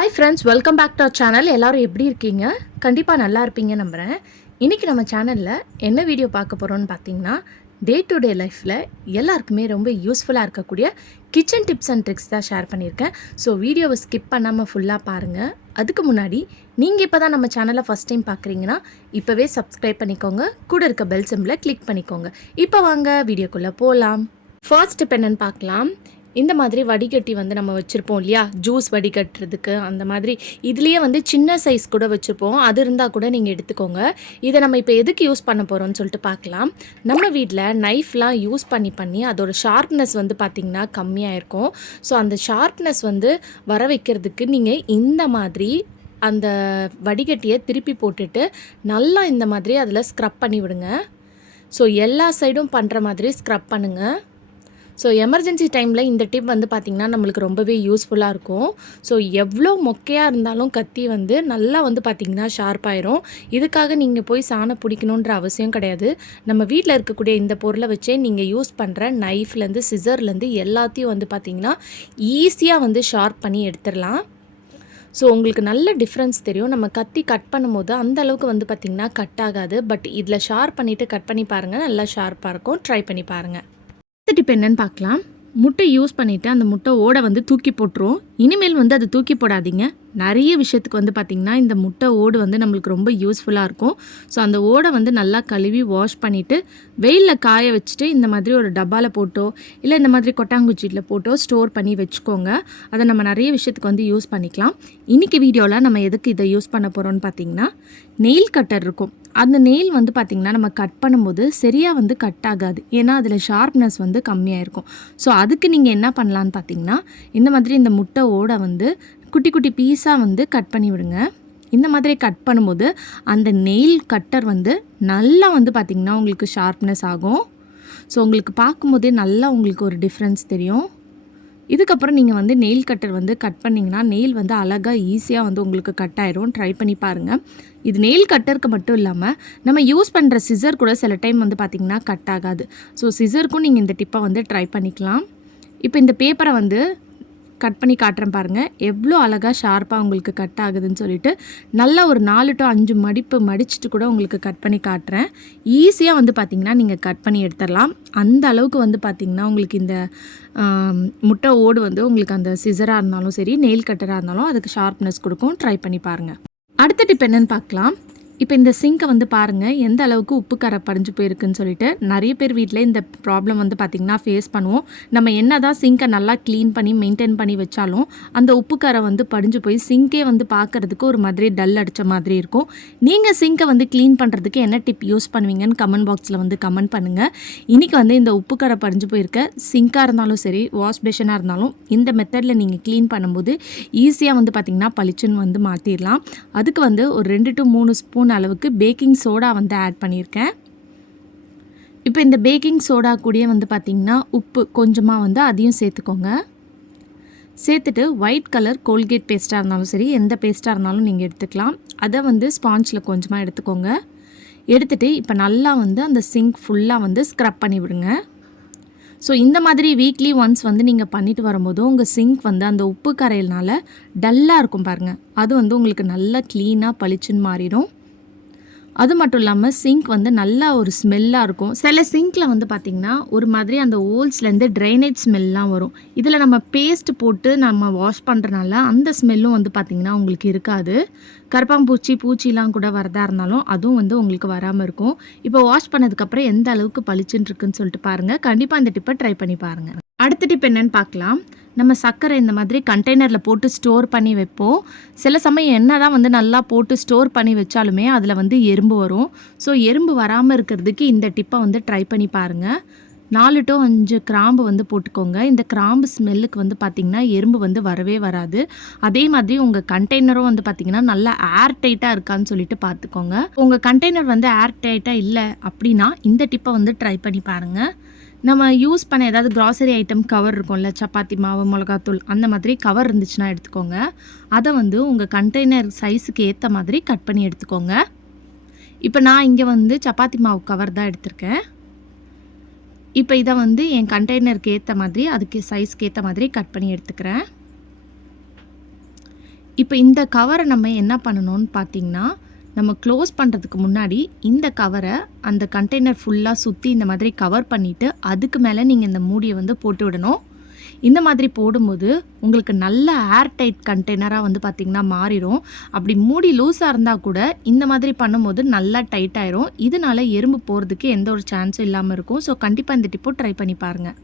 Hi friends welcome back to our channel எல்லோரும் எப்படி இருக்கீங்க? கண்டிப்பாக நல்லா இருப்பீங்க நம்புகிறேன் இன்றைக்கி நம்ம சேனலில் என்ன வீடியோ பார்க்க போகிறோம்னு பார்த்தீங்கன்னா டே டு டே லைஃப்பில் எல்லாருக்குமே ரொம்ப யூஸ்ஃபுல்லாக இருக்கக்கூடிய கிச்சன் டிப்ஸ் அண்ட் ட்ரிக்ஸ் தான் ஷேர் பண்ணியிருக்கேன். ஸோ வீடியோவை ஸ்கிப் பண்ணாமல் ஃபுல்லாக பாருங்கள் அதுக்கு முன்னாடி நீங்கள் இப்போ தான் நம்ம சேனலை ஃபஸ்ட் டைம் பார்க்குறீங்கன்னா இப்போவே சப்ஸ்கிரைப் பண்ணிக்கோங்க. கூட இருக்க பெல் சிம்பில் கிளிக் பண்ணிக்கோங்க. இப்போ வாங்க வீடியோக்குள்ளே போகலாம் ஃபர்ஸ்ட் டிப் என்னன்னு பார்க்கலாம். இந்த மாதிரி வடிகட்டி வந்து நம்ம வச்சுருப்போம் இல்லையா? ஜூஸ் வடிகட்டுறதுக்கு அந்த மாதிரி. இதுலேயே வந்து சின்ன சைஸ் கூட வச்சுருப்போம். அது இருந்தால் கூட நீங்கள் எடுத்துக்கோங்க. இதை நம்ம இப்போ எதுக்கு யூஸ் பண்ண போகிறோம்னு சொல்லிட்டு பார்க்கலாம் நம்ம வீட்டில் நைஃப்லாம் யூஸ் பண்ணி பண்ணி அதோட ஷார்ப்னஸ் வந்து பார்த்திங்கன்னா கம்மியாக இருக்கும் ஸோ அந்த ஷார்ப்னஸ் வந்து வர வைக்கிறதுக்கு நீங்கள் இந்த மாதிரி அந்த வடிகட்டியை திருப்பி போட்டுட்டு நல்லா இந்த மாதிரி அதில் ஸ்க்ரப் பண்ணி விடுங்க. ஸோ எல்லா சைடும் பண்ணுற மாதிரி ஸ்க்ரப் பண்ணுங்கள் ஸோ எமர்ஜென்சி டைமில் இந்த டிப் வந்து பார்த்திங்கன்னா நம்மளுக்கு ரொம்பவே யூஸ்ஃபுல்லாக இருக்கும். ஸோ எவ்வளோ மொக்கையாக இருந்தாலும் கத்தி வந்து நல்லா வந்து பார்த்திங்கன்னா ஷார்ப்பாயிரும் இதுக்காக நீங்கள் போய் சாணை பிடிக்கணுன்ற அவசியம் கிடையாது. நம்ம வீட்டில் இருக்கக்கூடிய இந்த பொருளை வச்சே நீங்கள் யூஸ் பண்ணுற நைஃப்லேருந்து சிசர்லேருந்து எல்லாத்தையும் வந்து பார்த்திங்கன்னா ஈஸியாக வந்து ஷார்ப் பண்ணி எடுத்துடலாம். ஸோ உங்களுக்கு நல்ல டிஃப்ரென்ஸ் தெரியும். நம்ம கத்தி கட் பண்ணும்போது அந்த அளவுக்கு வந்து பார்த்திங்கன்னா கட் ஆகாது. பட் இதில் ஷார்ப் பண்ணிவிட்டு கட் பண்ணி பாருங்கள் நல்லா ஷார்ப்பாக இருக்கும். ட்ரை பண்ணி பாருங்கள் டிப் என்னன்னு பார்க்கலாம். முட்டை யூஸ் பண்ணிவிட்டு அந்த முட்டை ஓடை வந்து தூக்கி போட்டுரும். இனிமேல் வந்து அது தூக்கி போடாதீங்க. நிறைய விஷயத்துக்கு வந்து பார்த்திங்கன்னா இந்த முட்டை ஓடு வந்து நம்மளுக்கு ரொம்ப யூஸ்ஃபுல்லாக இருக்கும். ஸோ அந்த ஓடை வந்து நல்லா கழுவி வாஷ் பண்ணிவிட்டு வெயிலில் காய வச்சுட்டு இந்த மாதிரி ஒரு டப்பாவில் போட்டோ இல்லை இந்த மாதிரி கொட்டாங்குச்சியில் போட்டோ ஸ்டோர் பண்ணி வச்சுக்கோங்க. அதை நம்ம நிறைய விஷயத்துக்கு வந்து யூஸ் பண்ணிக்கலாம். இன்றைக்கி வீடியோவில் நம்ம எதுக்கு இதை யூஸ் பண்ண போகிறோம்னு பார்த்தீங்கன்னா நெயில் கட்டர் இருக்கும். அந்த நெயில் வந்து பார்த்திங்கன்னா நம்ம கட் பண்ணும்போது சரியாக வந்து கட் ஆகாது. ஏன்னா அதில் ஷார்ப்னஸ் வந்து கம்மியாக இருக்கும் ஸோ அதுக்கு நீங்கள் என்ன பண்ணலான்னு பார்த்தீங்கன்னா இந்த மாதிரி இந்த முட்டை ஓடை வந்து குட்டி குட்டி பீஸாக வந்து கட் பண்ணி விடுங்க. இந்த மாதிரி கட் பண்ணும்போது அந்த நெயில் கட்டர் வந்து நல்லா வந்து பார்த்திங்கன்னா உங்களுக்கு ஷார்ப்னஸ் ஆகும். ஸோ உங்களுக்கு பார்க்கும்போதே நல்லா உங்களுக்கு ஒரு டிஃப்ரென்ஸ் தெரியும். இதுக்கப்புறம் நீங்கள் வந்து நெயில் கட்டர் வந்து கட் பண்ணிங்கன்னா நெயில் வந்து அழகாக ஈஸியாக வந்து உங்களுக்கு கட் ஆயிரும். ட்ரை பண்ணி பாருங்கள் இது நெயில் கட்டருக்கு மட்டும் இல்லாமல் நம்ம யூஸ் பண்ணுற சிசர் கூட சில டைம் வந்து பார்த்திங்கன்னா கட் ஆகாது. ஸோ சிசருக்கும் நீங்கள் இந்த டிப்பை வந்து ட்ரை பண்ணிக்கலாம். இப்போ இந்த பேப்பரை வந்து கட் பண்ணி காட்டுறேன் பாருங்கள் எவ்வளோ அழகாக ஷார்ப்பாக உங்களுக்கு கட் ஆகுதுன்னு சொல்லிட்டு நல்லா ஒரு நாலு டு அஞ்சு மடிப்பு மடிச்சுட்டு கூட உங்களுக்கு கட் பண்ணி காட்டுறேன். ஈஸியாக வந்து பார்த்திங்கன்னா நீங்கள் கட் பண்ணி எடுத்துடலாம். அந்த அளவுக்கு வந்து பார்த்திங்கன்னா உங்களுக்கு இந்த முட்டை ஓடு வந்து உங்களுக்கு அந்த சிசராக இருந்தாலும் சரி நெயில் கட்டராக இருந்தாலும் அதுக்கு ஷார்ப்னஸ் கொடுக்கும். ட்ரை பண்ணி பாருங்கள் அடுத்த டிப் என்னென்னு பார்க்கலாம் இப்போ இந்த சிங்கை வந்து பாருங்கள் எந்த அளவுக்கு உப்பு கரை படிஞ்சு போயிருக்குன்னு சொல்லிட்டு நிறைய பேர் வீட்டில் இந்த ப்ராப்ளம் வந்து பார்த்திங்கன்னா ஃபேஸ் பண்ணுவோம். நம்ம என்ன தான் சிங்கை நல்லா க்ளீன் பண்ணி மெயின்டைன் பண்ணி வச்சாலும் அந்த உப்பு கரை வந்து படிஞ்சு போய் சிங்கே வந்து பார்க்கறதுக்கு ஒரு மாதிரி டல் அடித்த மாதிரி இருக்கும். நீங்கள் சிங்கை வந்து க்ளீன் பண்ணுறதுக்கு என்ன டிப் யூஸ் பண்ணுவீங்கன்னு கமெண்ட் பாக்ஸில் வந்து கமெண்ட் பண்ணுங்கள் இன்றைக்கி வந்து இந்த உப்பு கரை படிஞ்சு போயிருக்க சிங்காக இருந்தாலும் சரி வாஷ் பேஷனாக இருந்தாலும் இந்த மெத்தடில் நீங்கள் க்ளீன் பண்ணும்போது ஈஸியாக வந்து பார்த்திங்கன்னா பளிச்சுன்னு வந்து மாற்றிடலாம் அதுக்கு வந்து ஒரு ரெண்டு டு மூணு ஸ்பூன் அளவுக்கு பேக்கிங் சோடா வந்து ஆட் பண்ணியிருக்கேன். இப்போ இந்த பேக்கிங் சோடா கூடயே வந்து பார்த்திங்கன்னா உப்பு கொஞ்சமாக வந்து அதையும் சேர்த்துக்கோங்க. சேர்த்துட்டு ஒயிட் கலர் கோல்கேட் பேஸ்ட்டாக இருந்தாலும் சரி எந்த பேஸ்ட்டாக இருந்தாலும் நீங்கள் எடுத்துக்கலாம். அதை வந்து ஸ்பாஞ்சில் கொஞ்சமாக எடுத்துக்கோங்க. எடுத்துகிட்டு இப்போ நல்லா வந்து அந்த சிங்க் ஃபுல்லாக வந்து ஸ்க்ரப் பண்ணி விடுங்க. ஸோ இந்த மாதிரி வீக்லி ஒன்ஸ் வந்து நீங்கள் பண்ணிட்டு வரும்போது உங்கள் சிங்க் வந்து அந்த உப்பு கரையினால டல்லாக இருக்கும் பாருங்கள் அது வந்து உங்களுக்கு நல்லா க்ளீனாக பளிச்சுன்னு மாறிடும். அது மட்டும் இல்லாமல் சிங்க் வந்து நல்லா ஒரு ஸ்மெல்லாக இருக்கும். சில சிங்க்கில் வந்து பார்த்திங்கன்னா ஒரு மாதிரி அந்த ஓல்ஸ்லேருந்து ட்ரைனேஜ் ஸ்மெல்லாம் வரும். இதில் நம்ம பேஸ்ட் போட்டு நம்ம வாஷ் பண்ணுறனால அந்த ஸ்மெல்லும் வந்து பார்த்திங்கன்னா உங்களுக்கு இருக்காது. கரப்பாம்பூச்சி பூச்சிலாம் கூட வரதா இருந்தாலும் அதுவும் வந்து உங்களுக்கு வராமல் இருக்கும். இப்போ வாஷ் பண்ணதுக்கப்புறம் எந்த அளவுக்கு பளிச்சுன்னு இருக்குன்னு சொல்லிட்டு பாருங்கள் கண்டிப்பாக அந்த டிப்பை ட்ரை பண்ணி பாருங்கள் அடுத்த டிப் என்னன்னு பார்க்கலாம் நம்ம சர்க்கரை இந்த மாதிரி கண்டெய்னரில் போட்டு ஸ்டோர் பண்ணி வைப்போம். சில சமயம் என்ன தான் வந்து நல்லா போட்டு ஸ்டோர் பண்ணி வச்சாலுமே அதில் வந்து எறும்பு வரும். ஸோ எறும்பு வராமல் இருக்கிறதுக்கு இந்த டிப்பை வந்து ட்ரை பண்ணி பாருங்கள் நாலு டு அஞ்சு கிராம்பு வந்து போட்டுக்கோங்க. இந்த கிராம்பு ஸ்மெல்லுக்கு வந்து பார்த்திங்கன்னா எறும்பு வந்து வரவே வராது. அதே மாதிரி உங்கள் கண்டெய்னரும் வந்து பார்த்திங்கன்னா நல்லா ஏர் டைட்டாக இருக்கான்னு சொல்லிட்டு பார்த்துக்கோங்க உங்கள் கண்டெய்னர் வந்து ஏர் டைட்டாக இல்லை அப்படின்னா இந்த டிப்பை வந்து ட்ரை பண்ணி பாருங்கள் நம்ம யூஸ் பண்ண ஏதாவது க்ராசரி ஐட்டம் கவர் இருக்கும்ல சப்பாத்தி மாவு மிளகாத்தூள் அந்த மாதிரி கவர் இருந்துச்சுன்னா எடுத்துக்கோங்க. அதை வந்து உங்கள் கண்டெய்னர் சைஸுக்கு ஏற்ற மாதிரி கட் பண்ணி எடுத்துக்கோங்க. இப்போ நான் இங்கே வந்து சப்பாத்தி மாவு கவர் தான் எடுத்திருக்கேன். இப்போ இதை வந்து என் கண்டெய்னருக்கு ஏற்ற மாதிரி அதுக்கு சைஸ்க்கு ஏற்ற மாதிரி கட் பண்ணி எடுத்துக்கிறேன். இப்போ இந்த கவரை நம்ம என்ன பண்ணணும்னு பார்த்தீங்கன்னா நம்ம க்ளோஸ் பண்ணுறதுக்கு முன்னாடி இந்த கவரை அந்த கண்டெய்னர் ஃபுல்லாக சுற்றி இந்த மாதிரி கவர் பண்ணிவிட்டு அதுக்கு மேலே நீங்கள் இந்த மூடியை வந்து போட்டு விடணும். இந்த மாதிரி போடும்போது உங்களுக்கு நல்ல ஏர் டைட் கண்டெய்னராக வந்து பார்த்திங்கன்னா மாறிடும். அப்படி மூடி லூஸாக இருந்தால் கூட இந்த மாதிரி பண்ணும்போது நல்லா டைட் ஆயிரும். இதனால எறும்பு போகிறதுக்கு எந்த ஒரு சான்ஸும் இல்லாமல் இருக்கும். ஸோ கண்டிப்பாக இந்த டிப்போ ட்ரை பண்ணி பாருங்கள்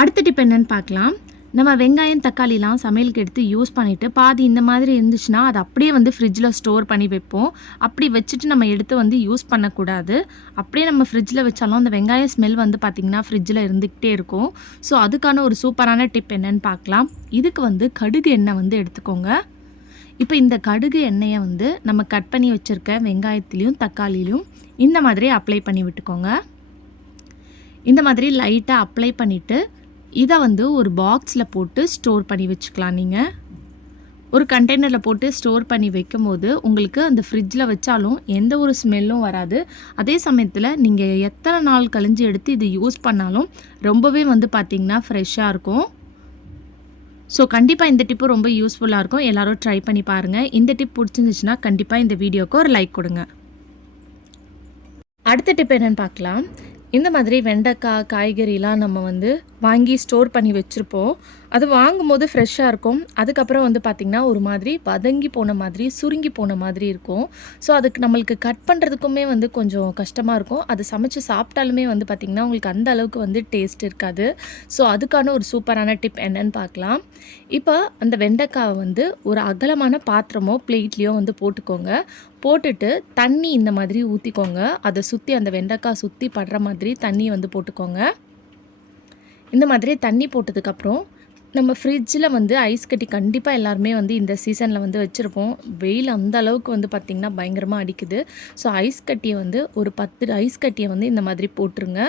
அடுத்த டிப் என்னன்னு பார்க்கலாம். நம்ம வெங்காயம் தக்காளிலாம் சமையலுக்கு எடுத்து யூஸ் பண்ணிவிட்டு பாதி இந்த மாதிரி இருந்துச்சுன்னா அதை அப்படியே வந்து ஃப்ரிட்ஜில் ஸ்டோர் பண்ணி வைப்போம். அப்படி வச்சுட்டு நம்ம எடுத்து வந்து யூஸ் பண்ணக்கூடாது. அப்படியே நம்ம ஃப்ரிட்ஜில் வச்சாலும் அந்த வெங்காய ஸ்மெல் வந்து பார்த்திங்கன்னா ஃப்ரிட்ஜில் இருந்துக்கிட்டே இருக்கும். ஸோ அதுக்கான ஒரு சூப்பரான டிப் என்னன்னு பார்க்கலாம். இதுக்கு வந்து கடுகு எண்ணெய் வந்து எடுத்துக்கோங்க. இப்போ இந்த கடுகு எண்ணெயை வந்து நம்ம கட் பண்ணி வச்சுருக்க வெங்காயத்துலேயும் தக்காளிலையும் இந்த மாதிரி அப்ளை பண்ணி விட்டுக்கோங்க. இந்த மாதிரி லைட்டாக அப்ளை பண்ணிவிட்டு இதை வந்து ஒரு பாக்ஸில் போட்டு ஸ்டோர் பண்ணி வச்சுக்கலாம் நீங்கள் ஒரு கண்டெய்னரில் போட்டு ஸ்டோர் பண்ணி வைக்கும்போது உங்களுக்கு அந்த ஃப்ரிட்ஜில் வச்சாலும் எந்த ஒரு ஸ்மெல்லும் வராது. அதே சமயத்தில் நீங்கள் எத்தனை நாள் கழிஞ்சு எடுத்து இது யூஸ் பண்ணாலும் ரொம்பவே வந்து பார்த்திங்கன்னா ஃப்ரெஷ்ஷாக இருக்கும். ஸோ கண்டிப்பாக இந்த டிப்பு ரொம்ப யூஸ்ஃபுல்லாக இருக்கும். எல்லோரும் ட்ரை பண்ணி பாருங்கள் இந்த டிப் பிடிச்சிருந்துச்சுன்னா கண்டிப்பாக இந்த வீடியோக்கு ஒரு லைக் கொடுங்க. அடுத்த டிப் என்னென்னு பார்க்கலாம். இந்த மாதிரி வெண்டைக்காய் காய்கறிலாம் நம்ம வந்து வாங்கி ஸ்டோர் பண்ணி வச்சுருப்போம். அது வாங்கும்போது ஃப்ரெஷ்ஷாக இருக்கும். அதுக்கப்புறம் வந்து பார்த்திங்கன்னா ஒரு மாதிரி வதங்கி போன மாதிரி சுருங்கி போன மாதிரி இருக்கும். ஸோ அதுக்கு நம்மளுக்கு கட் பண்ணுறதுக்குமே வந்து கொஞ்சம் கஷ்டமாக இருக்கும். அது சமைச்சு சாப்பிட்டாலுமே வந்து பார்த்திங்கன்னா உங்களுக்கு அந்த அளவுக்கு வந்து டேஸ்ட் இருக்காது. ஸோ அதுக்கான ஒரு சூப்பரான டிப் என்னன்னு பார்க்கலாம் இப்போ அந்த வெண்டைக்காவை வந்து ஒரு அகலமான பாத்திரமோ பிளேட்லேயோ வந்து போட்டுக்கோங்க. போட்டுட்டு தண்ணி இந்த மாதிரி ஊற்றிக்கோங்க அதை சுற்றி அந்த வெண்டைக்காய் சுற்றி படுற மாதிரி தண்ணி வந்து போட்டுக்கோங்க. இந்த மாதிரி தண்ணி போட்டதுக்கப்புறம் நம்ம ஃப்ரிட்ஜில் வந்து ஐஸ் கட்டி கண்டிப்பாக எல்லாருமே வந்து இந்த சீசனில் வந்து வச்சுருப்போம். வெயில் அந்த அளவுக்கு வந்து பார்த்திங்கன்னா பயங்கரமாக அடிக்குது. ஸோ ஐஸ் கட்டியை வந்து ஒரு பத்து ஐஸ் கட்டியை வந்து இந்த மாதிரி போட்டுருங்க.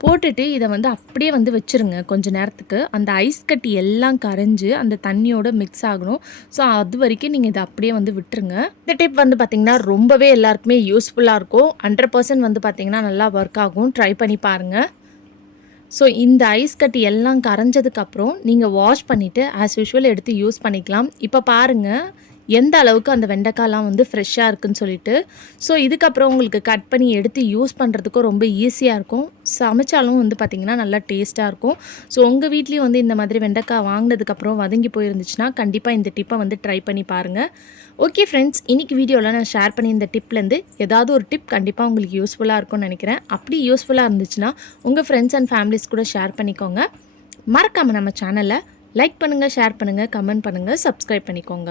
போட்டுட்டு இதை வந்து அப்படியே வந்து வச்சுருங்க கொஞ்ச நேரத்துக்கு. அந்த ஐஸ் கட்டி எல்லாம் கரைஞ்சி அந்த தண்ணியோட மிக்ஸ் ஆகணும். ஸோ அது வரைக்கும் நீங்கள் இதை அப்படியே வந்து விட்டுருங்க. இந்த டிப் வந்து பார்த்திங்கன்னா ரொம்பவே எல்லாருக்குமே யூஸ்ஃபுல்லாக இருக்கும். ஹண்ட்ரட் பர்சன்ட் வந்து பார்த்திங்கன்னா நல்லா ஒர்க் ஆகும். ட்ரை பண்ணி பாருங்கள் ஸோ இந்த ஐஸ் கட்டி எல்லாம் கரைஞ்சதுக்கப்புறம் நீங்கள் வாஷ் பண்ணிவிட்டு ஆஸ் யூஷுவல் எடுத்து யூஸ் பண்ணிக்கலாம். இப்போ பாருங்கள் எந்த அளவுக்கு அந்த வெண்டைக்காய்லாம் வந்து ஃப்ரெஷ்ஷாக இருக்குன்னு சொல்லிட்டு. ஸோ இதுக்கப்புறம் உங்களுக்கு கட் பண்ணி எடுத்து யூஸ் பண்ணுறதுக்கும் ரொம்ப ஈஸியாக இருக்கும். சமைச்சாலும் வந்து பார்த்திங்கன்னா நல்லா டேஸ்ட்டாக இருக்கும். ஸோ உங்கள் வீட்லேயும் வந்து இந்த மாதிரி வெண்டைக்காய் வாங்கினதுக்கப்புறம் வதங்கி போயிருந்துச்சுன்னா கண்டிப்பாக இந்த டிப்பை வந்து ட்ரை பண்ணி பாருங்கள் ஓகே ஃப்ரெண்ட்ஸ் இன்றைக்கி வீடியோவில் நான் ஷேர் பண்ணி இந்த டிப்லேருந்து ஏதாவது ஒரு டிப் கண்டிப்பாக உங்களுக்கு யூஸ்ஃபுல்லாக இருக்கும்னு நினைக்கிறேன். அப்படி யூஸ்ஃபுல்லாக இருந்துச்சுன்னா உங்கள் ஃப்ரெண்ட்ஸ் அண்ட் ஃபேமிலிஸ் கூட ஷேர் பண்ணிக்கோங்க. மறக்காமல் நம்ம சேனலை லைக் பண்ணுங்கள் ஷேர் பண்ணுங்கள் கமெண்ட் பண்ணுங்கள் சப்ஸ்கிரைப் பண்ணிக்கோங்க.